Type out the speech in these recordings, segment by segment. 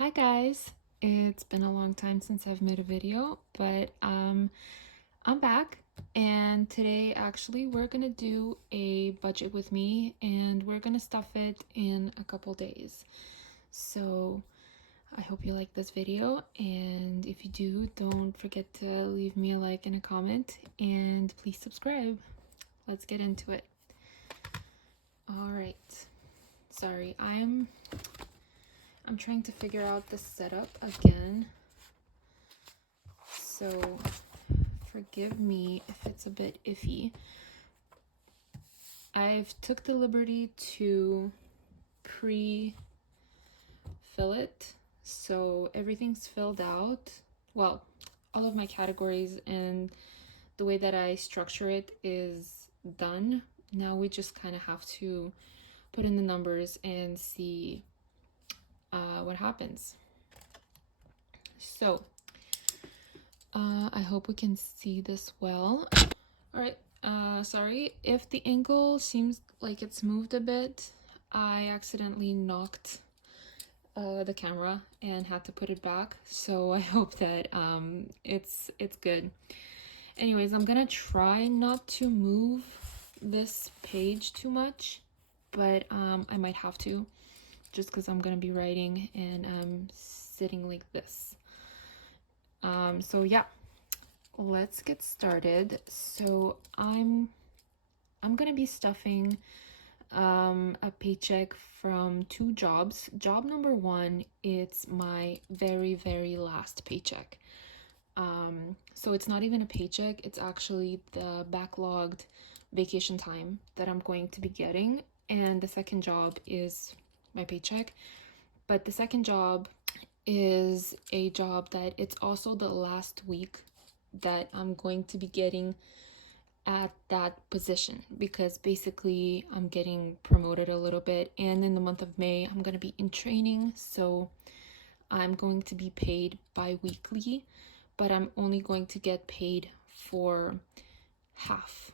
Hi guys, it's been a long time since I've made a video, but I'm back, and today actually we're gonna do a budget with me and we're gonna stuff it in a couple days. So I hope you like this video, and if you do, don't forget to leave me a like and a comment, and please subscribe. Let's get into it. All right, sorry, I'm trying to figure out the setup again, so forgive me if it's a bit iffy. I've took the liberty to pre-fill it, so everything's filled out. Well, all of my categories and the way that I structure it is done. Now we just kind of have to put in the numbers and see what happens. So I hope we can see this well. All right, sorry if the angle seems like it's moved a bit. I accidentally knocked the camera and had to put it back, so I hope that it's good. Anyways, I'm gonna try not to move this page too much, but I might have to, just because I'm gonna be writing and I'm sitting like this. So yeah, let's get started. So I'm gonna be stuffing a paycheck from two jobs. Job number one, it's my very last paycheck. So it's not even a paycheck, it's actually the backlogged vacation time that I'm going to be getting, and the second job is my paycheck. But the second job is a job that it's also the last week that I'm going to be getting at that position, because basically I'm getting promoted a little bit, and in the month of May I'm going to be in training, so I'm going to be paid bi-weekly, but I'm only going to get paid for half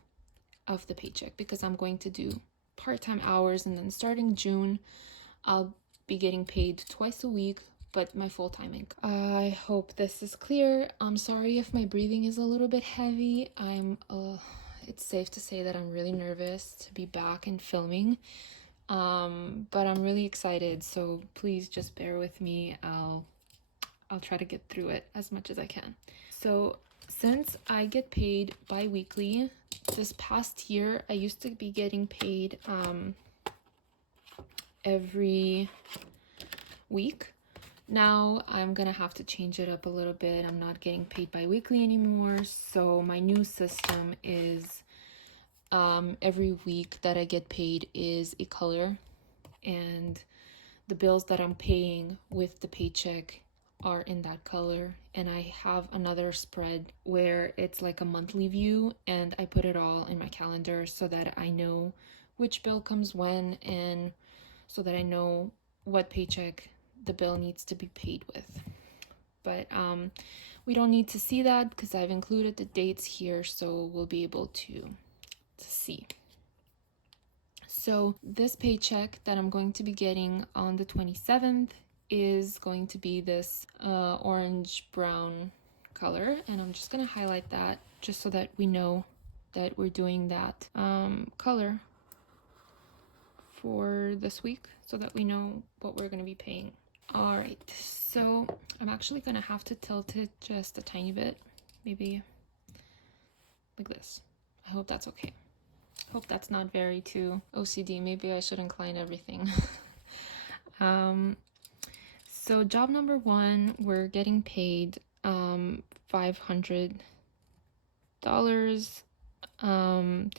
of the paycheck because I'm going to do part-time hours, and then starting June I'll be getting paid twice a week, but my full-time income. I hope this is clear. I'm sorry if my breathing is a little bit heavy. It's safe to say that I'm really nervous to be back and filming, but I'm really excited, so please just bear with me. I'll try to get through it as much as I can. So since I get paid bi-weekly, this past year I used to be getting paid every week. Now I'm gonna have to change it up a little bit. I'm not getting paid bi-weekly anymore, so my new system is every week that I get paid is a color, and the bills that I'm paying with the paycheck are in that color. And I have another spread where it's like a monthly view, and I put it all in my calendar so that I know which bill comes when, and so that I know what paycheck the bill needs to be paid with. But we don't need to see that because I've included the dates here, so we'll be able to see. So this paycheck that I'm going to be getting on the 27th is going to be this orange brown color, and I'm just going to highlight that just so that we know that we're doing that color for this week, so that we know what we're going to be paying. All right, so I'm actually going to have to tilt it just a tiny bit, maybe like this. I hope that's okay. Hope that's not very too OCD. Maybe I should incline everything. So job number one, we're getting paid $500.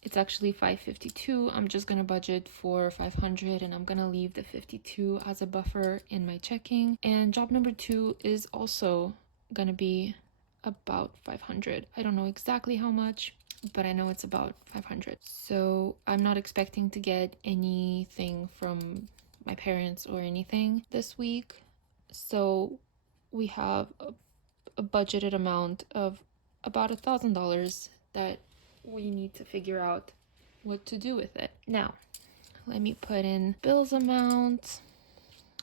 It's actually $552. I'm just gonna budget for $500, and I'm gonna leave the $52 as a buffer in my checking. And job number two is also gonna be about $500. I don't know exactly how much, but I know it's about $500. So I'm not expecting to get anything from my parents or anything this week. So we have a budgeted amount of about $1,000 that we need to figure out what to do with it. Now, let me put in bills amount.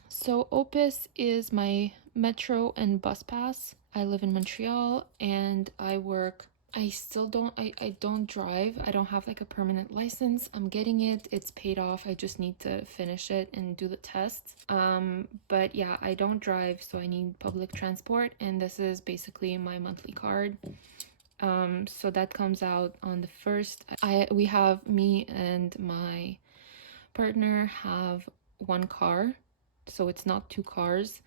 So Opus is my metro and bus pass. I live in Montreal and I don't drive. I don't have like a permanent license. I'm getting it. It's paid off. I just need to finish it and do the tests. But yeah, I don't drive, so I need public transport, and this is basically my monthly card. So that comes out on the 1st. Me and my partner have one car, so it's not two cars,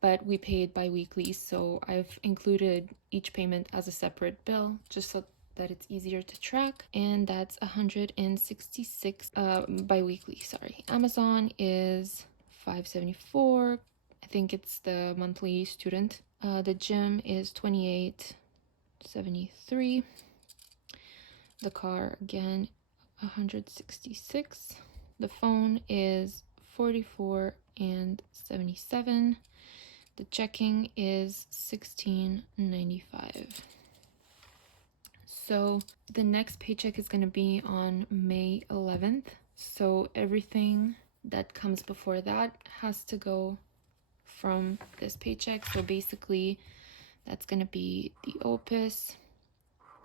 but we pay it bi-weekly, so I've included each payment as a separate bill just so that it's easier to track, and that's 166 bi-weekly. Sorry, Amazon is 574. I think it's the monthly student. The gym is 28.73. The car again 166. The phone is 44.77. The checking is 16.95. So the next paycheck is going to be on May 11th. So everything that comes before that has to go from this paycheck. So basically that's going to be the Opus,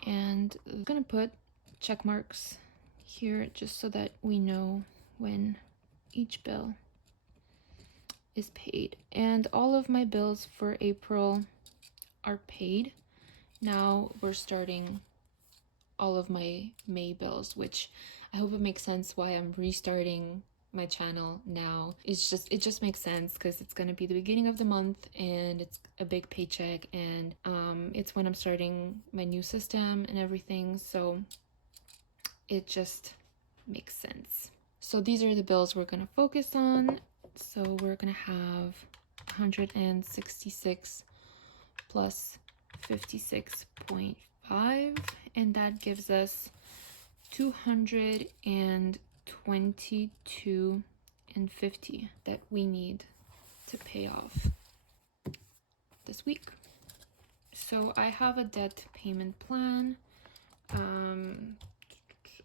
and I'm going to put check marks here just so that we know when each bill is paid. And all of my bills for April are paid. Now we're starting all of my May bills, which I hope it makes sense why I'm restarting my channel now. It just makes sense because it's going to be the beginning of the month and it's a big paycheck, and it's when I'm starting my new system and everything, so it just makes sense. So these are the bills we're going to focus on. So we're going to have 166 plus 56.5, and that gives us 222.50 that we need to pay off this week. So I have a debt payment plan.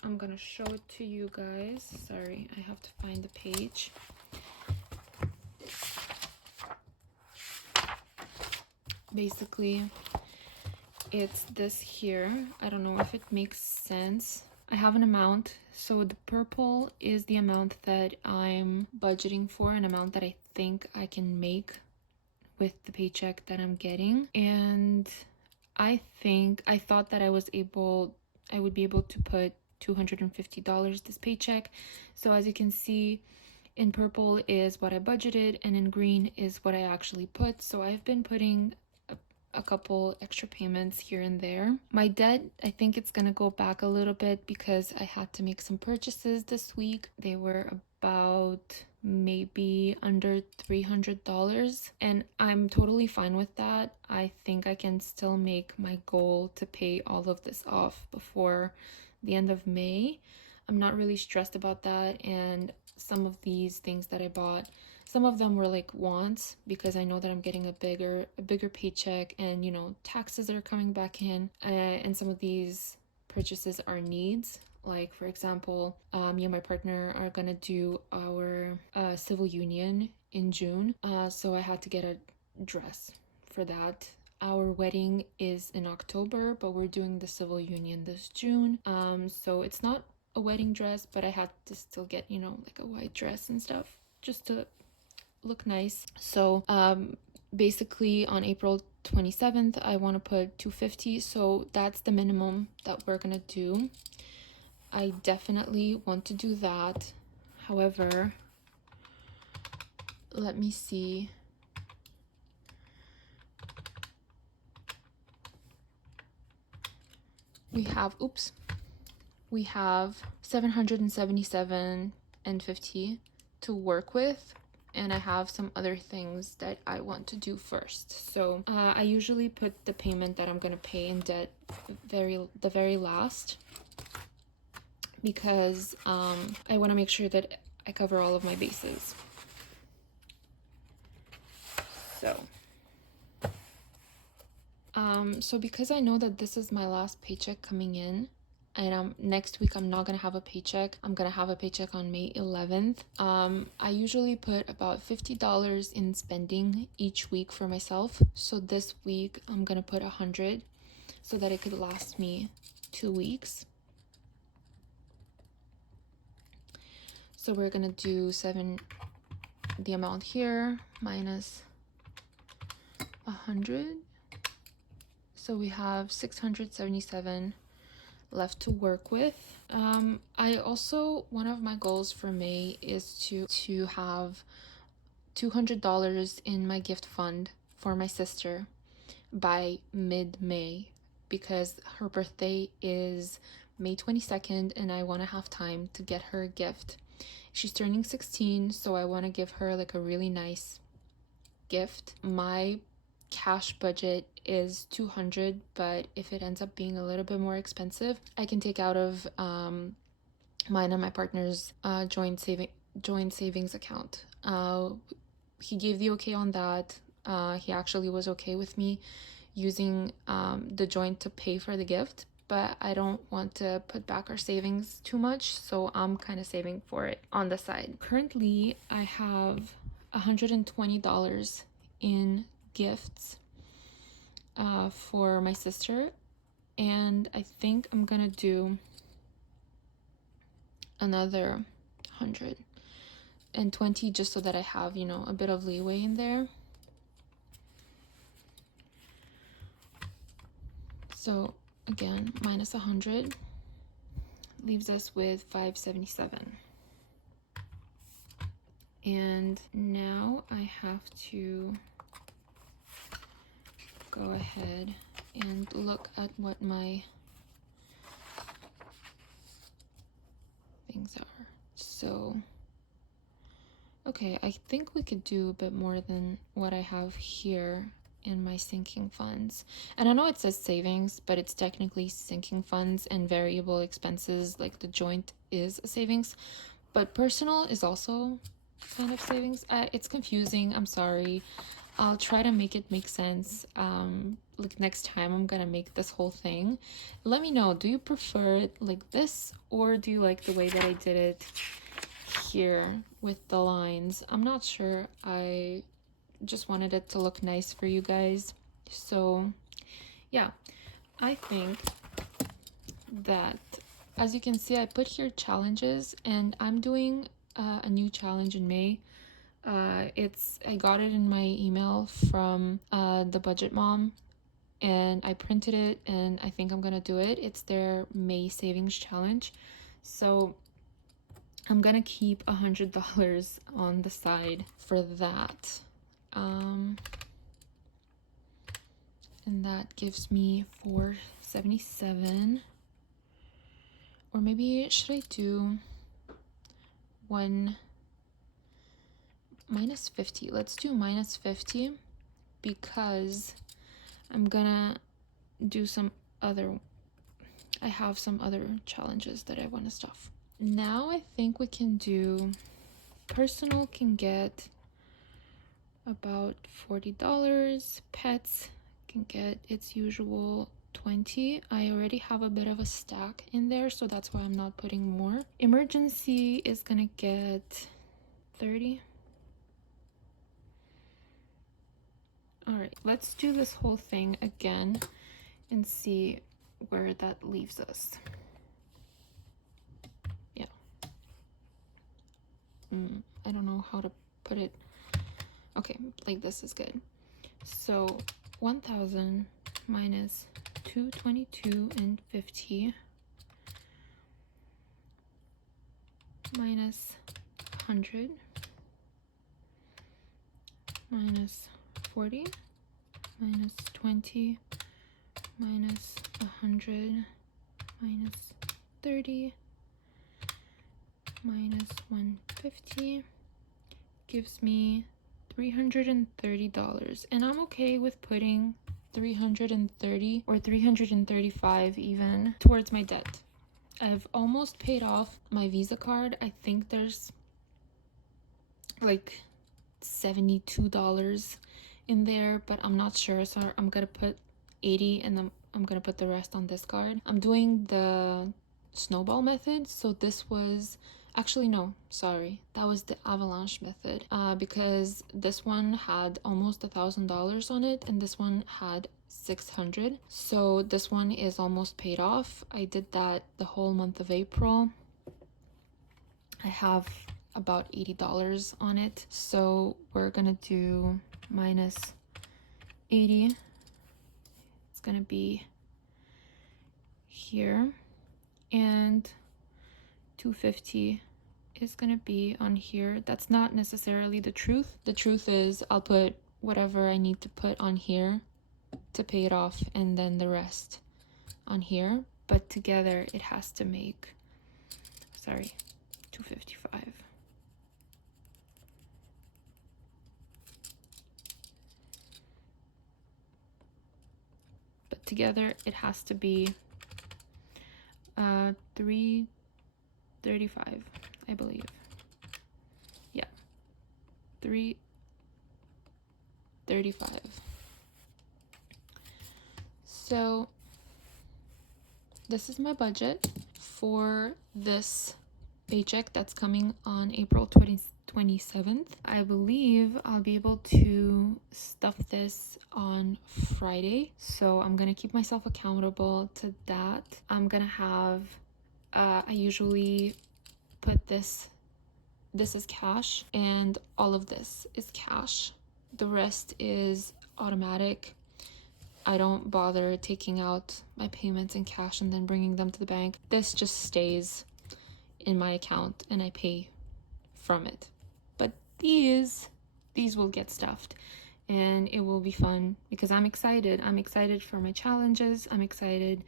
I'm gonna show it to you guys. Sorry, I have to find the page. Basically, it's this here. I don't know if it makes sense. I have an amount. So the purple is the amount that I'm budgeting for, an amount that I think I can make with the paycheck that I'm getting. And I thought that I would be able to put $250 this paycheck. So as you can see, in purple is what I budgeted and in green is what I actually put. So I've been putting a couple extra payments here and there. My debt, I think it's gonna go back a little bit because I had to make some purchases this week. They were about maybe under $300, and I'm totally fine with that. I think I can still make my goal to pay all of this off before the end of May. I'm not really stressed about that, and some of these things that I bought, some of them were like wants because I know that I'm getting a bigger paycheck, and taxes are coming back in, and some of these purchases are needs. Like for example, me and my partner are gonna do our civil union in June, so I had to get a dress for that. Our wedding is in October, but we're doing the civil union this June. So it's not a wedding dress, but I had to still get, like a white dress and stuff just to look nice. So basically on April 27th, I want to put $250. So that's the minimum that we're going to do. I definitely want to do that. However, let me see. We have $777.50 to work with, and I have some other things that I want to do first. So I usually put the payment that I'm going to pay in debt the very last, because I want to make sure that I cover all of my bases. So because I know that this is my last paycheck coming in, and next week I'm not gonna have a paycheck. I'm gonna have a paycheck on May 11th. I usually put about $50 in spending each week for myself. So this week I'm gonna put 100 so that it could last me 2 weeks. So we're gonna do the amount here minus 100. So we have 677 left to work with. I also, one of my goals for May is to have $200 in my gift fund for my sister by mid-May, because her birthday is May 22nd and I want to have time to get her a gift. She's turning 16, so I want to give her like a really nice gift. My cash budget is 200, but if it ends up being a little bit more expensive, I can take out of mine and my partner's joint savings account. He gave the okay on that. He actually was okay with me using the joint to pay for the gift, but I don't want to put back our savings too much, so I'm kind of saving for it on the side. Currently, I have $120 in gifts for my sister, and I think I'm gonna do another 120 just so that I have, you know, a bit of leeway in there. So again, minus 100 leaves us with 577. And now I have to go ahead and look at what my things are. So, okay, I think we could do a bit more than what I have here in my sinking funds. And I know it says savings, but it's technically sinking funds and variable expenses, like the joint is a savings, but personal is also kind of savings. It's confusing, I'm sorry. I'll try to make it make sense. Like next time I'm gonna make this whole thing. Let me know, do you prefer it like this, or do you like the way that I did it here with the lines? I'm not sure. I just wanted it to look nice for you guys. So yeah, I think that, as you can see, I put here challenges, and I'm doing a new challenge in May. I got it in my email from the Budget Mom, and I printed it, and I think I'm gonna do it. It's their May savings challenge, so I'm gonna keep $100 on the side for that. And that gives me 477. Or maybe should I do minus 50? Let's do minus 50, because I'm gonna do I have some other challenges that I want to stuff. Now I think we can do personal, can get about $40. Pets can get its usual 20. I already have a bit of a stack in there, so that's why I'm not putting more. Emergency is gonna get 30. All right, let's do this whole thing again and see where that leaves us. Yeah. I don't know how to put it. Okay, like this is good. So 1,000 minus 222 and 50 minus 100 minus 40 minus 20 minus 100 minus 30 minus 150 gives me $330, and I'm okay with putting 330 or 335 even towards my debt. I've almost paid off my Visa card. I think there's like $72 in there, but I'm not sure, so I'm gonna put 80 and then I'm gonna put the rest on this card. I'm doing the snowball method. So this was actually, no, sorry, that was the avalanche method, because this one had almost $1,000 on it and this one had 600. So this one is almost paid off. I did that the whole month of April. I have about $80 on it, so we're gonna do minus 80. It's gonna be here, and 250 is gonna be on here. That's not necessarily the truth. The truth is I'll put whatever I need to put on here to pay it off, and then the rest on here, but together it has to make, sorry, 255. But together it has to be 335, I believe. Yeah, 335. So this is my budget for this paycheck that's coming on April 27th. I believe I'll be able to stuff this on Friday, so I'm gonna keep myself accountable to that. I'm gonna have, I usually put this is cash, and all of this is cash. The rest is automatic. I don't bother taking out my payments in cash and then bringing them to the bank. This just stays in my account and I pay from it. But these will get stuffed, and it will be fun because I'm excited. I'm excited for my challenges. I'm excited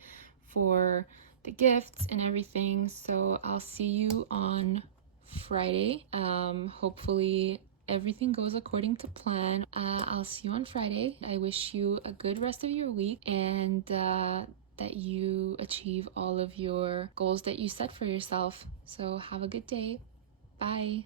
for the gifts and everything. So I'll see you on Friday. Hopefully everything goes according to plan. I'll see you on Friday. I wish you a good rest of your week, and that you achieve all of your goals that you set for yourself. So have a good day. Bye.